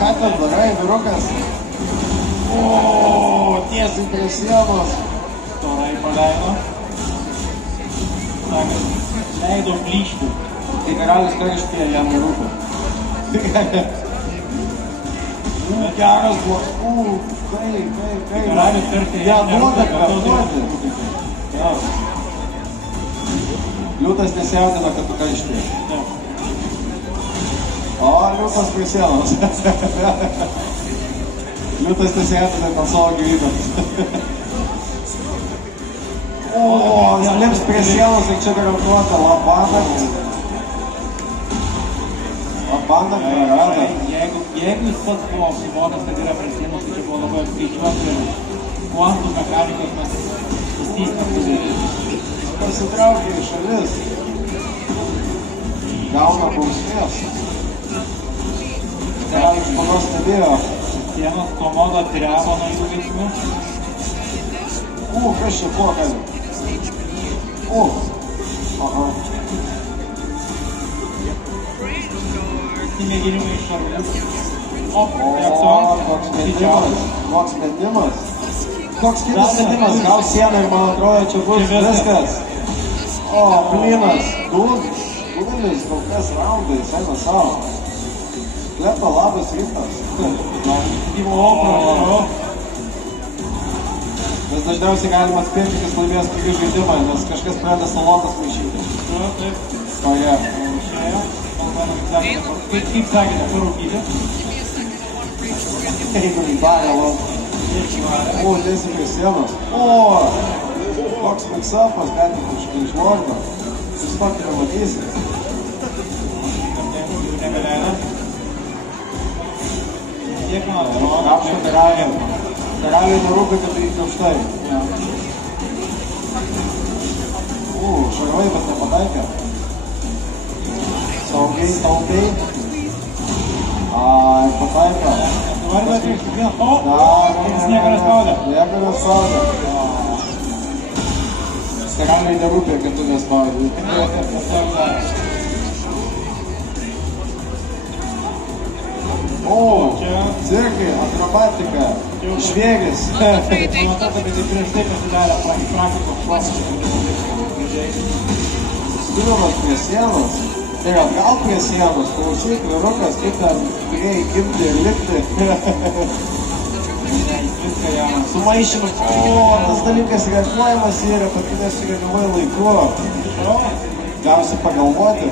Ką ten darai, vyrukas? Tiesiai prie sienos. Storai paleido. Leido plyšti. Tai karalius karštėje jam nerūko. Geras buvo. Kaip. Karalius karštėje jam duoda kvepuoti. Liūtas nesijaudina, kad tu karštėje. O, liūtas prie sienos. Liūtas nesijaudina ant savo gyvybės. Lips prie sienos ir čia garantuota Labandak. Labandak prarada. Jeigu jis pats buvo suvokęs, kad yra prie sienos, tai čia buvo labai apskaičiuoti ir kuantų mechanikos mes įstysime. Pasitraukė į šalis. Gauna bausmės. Karalius panos stebėjo. Sienos komodo drebo nuo jų veiksmų. Kas čia buvo, gali? Įmėginimai iš šarvės. Koks metimas? Koks kitas metimas? Gal siena ir man atrodo, čia bus viskas. Plynas. Dulis, kol kas raundais, eina savo. Klepa, labas rytas. Mes dažniausiai galima atspėti, kas laimės tokį žaidimą, nes kažkas pradeda salotas maišyti. Kaip sakėte, parūkyti? Jeigu į barę lauk. Tiesiai prie sienos. Koks mix-upas, bet iš Lordo. Jūs tokį nematysi. Apšto karaliai nerūpi, kad tai įkliauštai. Šarvai, bet nepataikė. Saugiai. Pataikė. Sniegą spaudė. Karaliai nerūpė, kad tu nespaudė. Cirkai, akrobatika, švėgis. Matau, kad tai prieš tai pasidarė praktikos šuosis. Stuvimas prie sienos. Tai atgal prie sienos, klausyk, vyrukas, kaip ten turėjai gimti ir likti. Sumaišymas. Tas dalykas reaguojamas yra, bet tu nesireagavai laiku. Gausi pagalvoti.